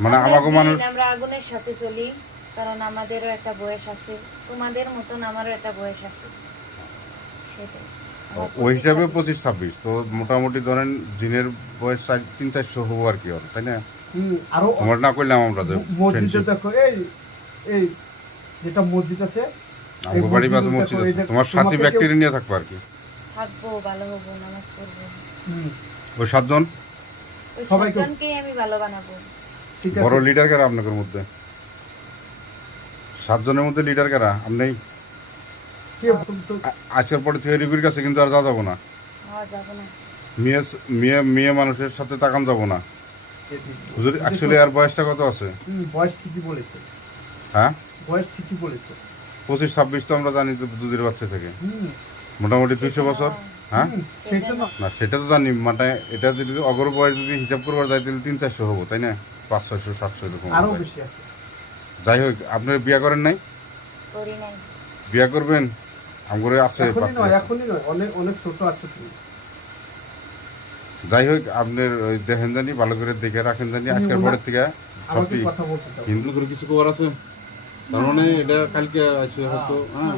মানে আমরা আমাকে মানুষ আমরা আগুনের সাথে চলি কারণ আমাদেরও একটা বয়স আছে। তোমাদের মতন আমারও একটা বয়স আছে। সেটাই। ওই হিসাবে পঁচিশ ছাব্বিশ তো মোটামুটি ধরেন দিনের বয়স চার তিন চারশো হব আর কি ওর তাই না? আরও তোমার না করলাম আমরা দেখো এই এই যেটা মসজিদ আছে এই আমার বাড়ির পাশে মসজিদ আছে। তোমার সাথী ব্যক্তির নিয়ে থাকব আর কি। থাকব ভালো হব নামাজ পড়ব। হুম, ওই সাতজন? সবাইকে- আমি ভালো বানাবো। ঠিক বড় লিডার কারা আপনাদের মধ্যে? সাতজনের মধ্যে লিডার কারা? আপনি? আজকের পরে থেকে রিগুর কাছে কিন্তু আর যাওয়া যাব না। হওয়া যাবে না। মেয়ে মেয়ে মেয়ে মানুষের সাথে তাকান যাব না। হুজুর অ্যাকচুয়ালি আর বয়সটা কত আছে? বয়স ঠিকই বলেছে। হ্যাঁ? বয়স ঠিকই বলেছে। পঁচিশ ছাব্বিশ তো আমরা জানি তো দুধের বাচ্চা থেকে। মোটামুটি দুইশো বছর? হ্যাঁ? না সেটা তো জানি মানে এটা যদি অগর বয়স যদি হিসাব করবার যায় তাহলে তিন চারশো হব তাই না? পাঁচ ছয়শো সাতশো এরকম আরও বেশি আছে। যাই হোক আপনি বিয়ে করেন নাই? করি নাই। বিয়ে করবেন? আমার আছে এখনই নয় অনেক অনেক ছোট আছে যাই হোক আপনার ওই দেখেন জানি ভালো করে দেখে রাখেন জানি আজকের পরের থেকে দাও। হিন্দু করে কিছু খবর আছে? তার মানে এটা কালকে আছে হয়তো হ্যাঁ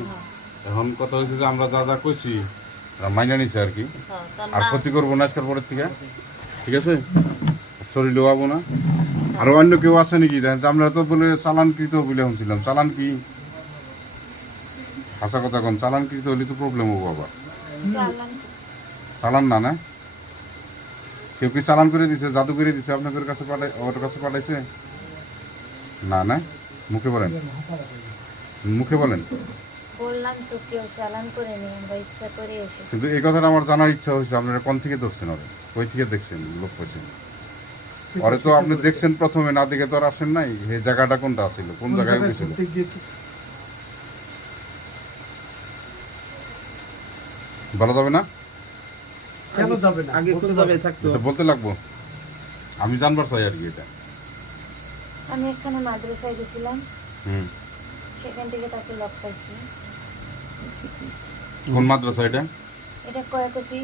এখন কথা হয়েছে যে আমরা যা যা কইছি মাইনা নিছে আর কি। আর ক্ষতি করব না আজকের পরের থেকে ঠিক আছে? শরীর লোয়াবো না। আরও অন্য কেউ আছে নাকি? দেখেন আমরা তো বলে চালানকৃত বলে শুনছিলাম। চালান কি? হাসা কথা কোন চালানকৃত হলে তো প্রবলেম হব আবার। চালান না না? কেউ কি চালান করে দিছে? জাদু করে দিছে? আপনাদের কাছে পাঠাই ওর কাছে পাঠাইছে না না? মুখে বলেন। মুখে বলেন। কিন্তু এই কথাটা আমার জানার ইচ্ছা হয়েছে। আপনারা কোন থেকে ধরছেন ওরে? কই থেকে দেখছেন? লোক পাইছেন ওরে তো আপনি দেখছেন প্রথমে না দেখে তো আর আসেন নাই। এই জায়গাটা কোনটা আছিল? কোন জায়গায় গেছিল বলা যাবে না? কেন যাবে না? আগে বলতে কোন পারো। জায়গায় থাকতো? বলতে লাগবো। আমি জানবার চাই আর কি এটা। আমি এখানে মাদ্রাসায় গেছিলাম। হুম। সেখান থেকে তাকে লক পাইছি। কোন মাদ্রাসা এটা? এটা কয়েকছি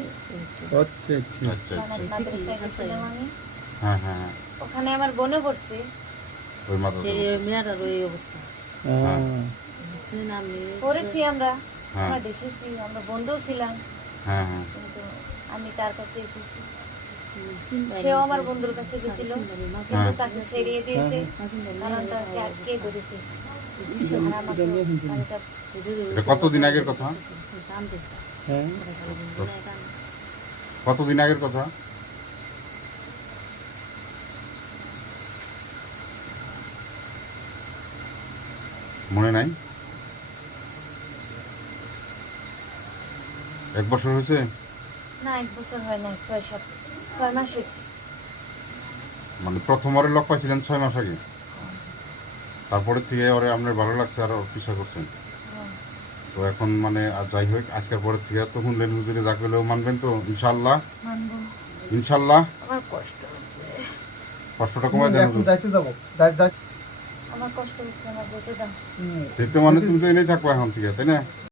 আচ্ছা আচ্ছা আচ্ছা। মাদ্রাসায় গেছিলাম আমি। হ্যাঁ হ্যাঁ হ্যাঁ। ওখানে আমার বোনও পড়ছে। ওই মেয়েটার ওই অবস্থা। হ্যাঁ। আমি পড়েছি আমরা। আমরা দেখেছি আমরা বন্ধুও ছিলাম। হ্যাঁ হ্যাঁ। কিন্তু আমি তার কাছে এসেছি। সেও আমার বন্ধুর কাছে গেছিল। তাকে সেরিয়ে দিয়েছে। কারণ তাকে আটকে ধরেছে কতদিন আগের কথা? হ্যাঁ। কতদিন আগের কথা? মনে নাই। এক বছর হয়েছে? না এক বছর হয় না ছয় সাত ছয় মাস হয়েছে। মানে প্রথমবারে লক পাইছিলেন ছয় মাস আগে। তারপরে থেকে ওরে আপনার ভালো লাগছে আর ওর পিছা করছেন। হ্যাঁ। তো এখন মানে আর যাই হোক আজকের পরে থেকে তো শুনলেন হুজুরে যা করলেও মানবেন তো ইনশাল্লাহ ইনশাল্লাহ আমার কষ্ট কষ্টটা কমাই দেন যাব যাই- যাই- আমার কষ্ট হচ্ছে আমার যেতে দাও। হুম, যেতে মানে তুমি তো এনেই থাকব এখন আছে তাই না?